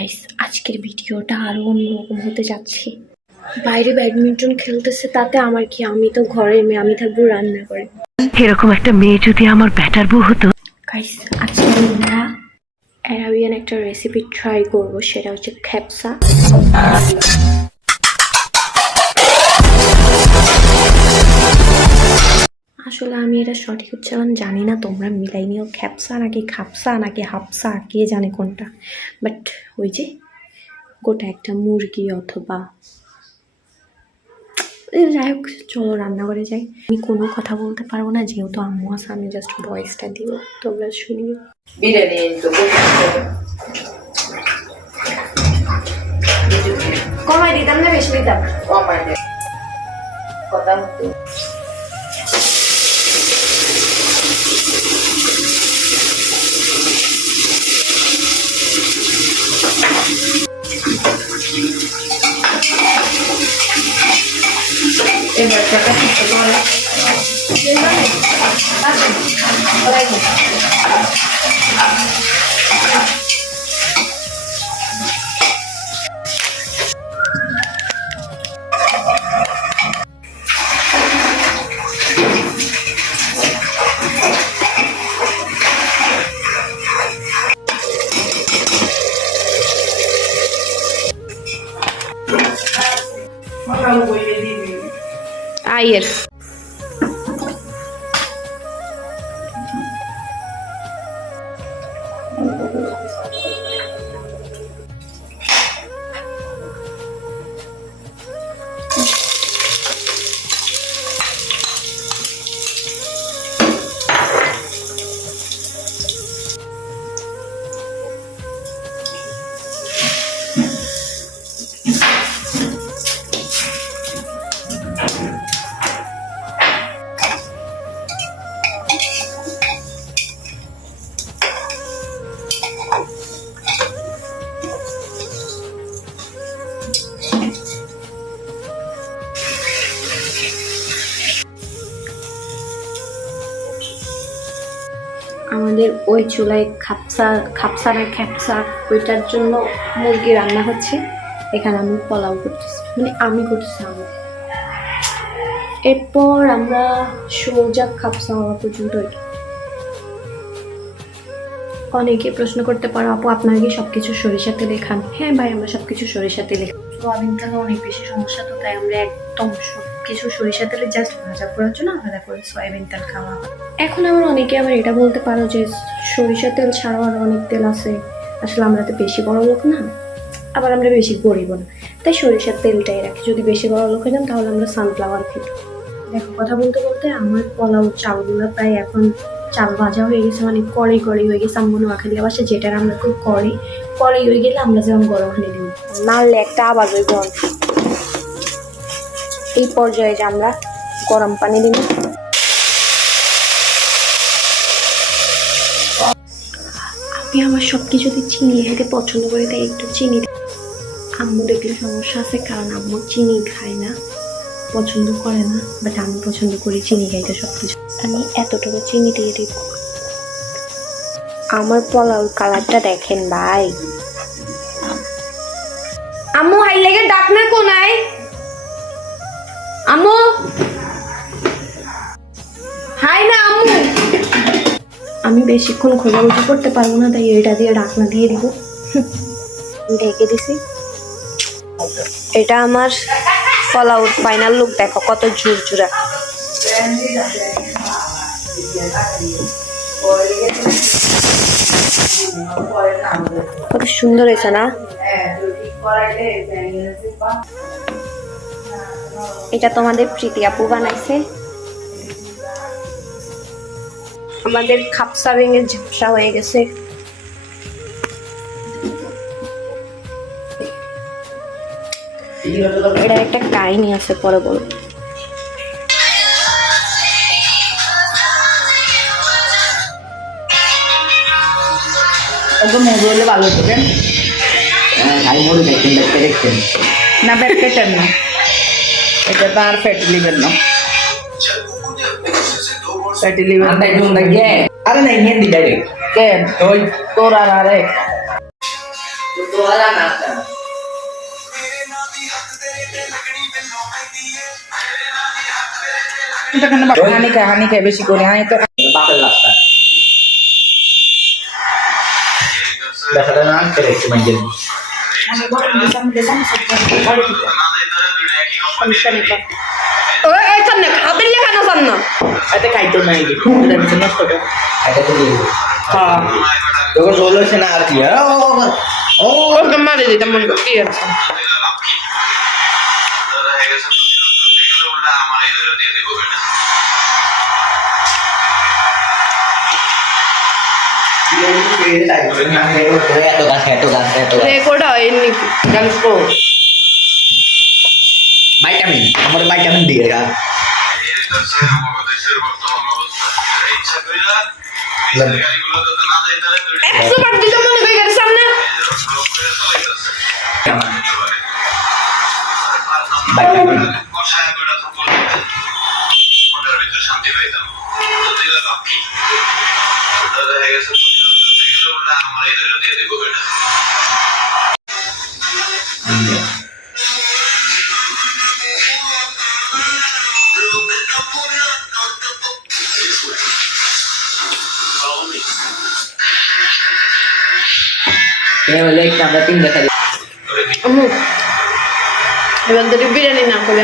Guys আজকের ভিডিওটা আরও অন্যরকম হতে যাচ্ছে। বাইরে ব্যাডমিন্টন খেলতেছে তাতে আমার কি আমি তো ঘরের মেয়ে আমি থাকব রান্না করে। এরকম একটা মেয়ে যদি আমার ব্যাটার বউ হতো? গাইস আজকে আমরা অ্যারাবিয়ান একটা রেসিপি ট্রাই করব সেটা হচ্ছে খ্যাপসা আসলে আমি এটা সঠিক উচ্চারণ জানি না তোমরা মিলাই নিও। খ্যাপসা নাকি খাপসা নাকি হাপসা কে জানে কোনটা। বাট ওই যে গোটা একটা মুরগি অথবা যাই হোক চলো রান্না করে যাই। আমি কোনো কথা বলতে পারব না যেহেতু আম্মু আছে আমি জাস্ট ভয়েসটা দিব। তোমরা শুনিও বিরিয়ানি কমাই দিতাম না বেশি দিতাম? কমাইলে কথা হতো এই বাচ্চাটা খেতে পারে Bayer আমাদের ওই চুলায় খাপসা খাপসা না খ্যাপসা ওইটার জন্য মুরগি রান্না হচ্ছে। এখানে আমি পোলাও করতেছি। মানে আমি করতেছি আমি এরপর আমরা সোজা খাপসা হওয়া পর্যন্ত অনেকে প্রশ্ন করতে পারো, আপু, আপনারা কি সবকিছু সরিষা তেলে হ্যাঁ ভাই, আমরা সবকিছু সরিষা তেলে খাই সোয়াবিন তেলে অনেক বেশি সমস্যা, তো তাই আমরা একদম সবকিছু সরিষা তেলে জাস্ট ভাজা করার জন্য আলাদা করে সয়াবিন তেল খাওয়া হয়। এখন আবার অনেকে আবার এটা বলতে পারো যে সরিষা তেল ছাড়াও আরও অনেক তেল আছে। আসলে আমরা তো বেশি বড় লোক না, আবার আমরা বেশি গরিব না। তাই সরিষার তেলটাই রাখি। যদি বেশি বড় লোক যান তাহলে আমরা সানফ্লাওয়ার খাই দেখো, কথা বলতে বলতে আমার পোলাও চালগুলো প্রায় এখন চাল ভাজা হয়ে গেছে মানে কড়াই কড়াই হয়ে গেছে। আম্মু নোয়াখালী বাসা যেটা আমরা খুব করি কড়াই হয়ে গেলে আমরা যেমন গরম হয়ে দিব নাড়লে একটা আবার ওই গরম এই পর্যায়ে যে আমরা গরম পানি দিব আমি আমার সব কিছুতে চিনি খেতে পছন্দ করি তাই একটু চিনি। আম্মু দেখলে সমস্যা আছে, কারণ আম্মু চিনি খায় না, পছন্দ করে না বাট আমি পছন্দ করি চিনি খাইতে সব কিছু আমি এতটুকু চিনি দিয়ে দিব। আমার পোলাও কালারটা দেখেন ভাই। আম্মু, হাই লেগে ডাক না কোনায়? আম্মু! হাই না আমি বেশিক্ষণ খোঁজাখুঁজি করতে পারব না, তাই এটা দিয়ে ডাকনা দিয়ে দিব। ঢেকে দিছি। এটা আমার ফল আউট ফাইনাল লুক দেখো কত ঝুরঝুরা। কত সুন্দর হয়েছে না? এটা তোমাদের প্রীতি আপু বানাইছে। আমাদের খাপসা ভেঙে ঝাপসা হয়ে গেছে। এটা একটা কাহিনী আছে পরে বলো একদম মজু হলে ভালো হতো কেন? খালি দেখতেন দেখতে দেখতেন না না। এটা তো আর ফ্যাটি লিভার না। ফ্যাটি লিভার আমরা একদম দেখে আরে না হিন্দি ডাইরেক্ট কেন ওই তোর আর আরে এটা কেন বাবা? হানি খায় হানি খায় বেশি করে হানি তো বাপের রাস্তা দেখাটা না আনতে রেখেছে মাইজের সমস্যা নেই কর। ওই এই চান না হাতের লেখা না চান না? এতে খাইতো না এই এটা কিছু নষ্ট করে। এটা তো দিয়ে না আর কি ও, ওকে মারে মনে কি আছে। রেকর্ড ভাইটামিন আমার ভাইটামিন দিয়ে গা শান্তি পাইতাম দেখা গেছে আমার এই দিয়ে দিব বেটা বলে একটু আমরা তিন দেখা দিই আম্মু এবার যদি বিরিয়ানি না করে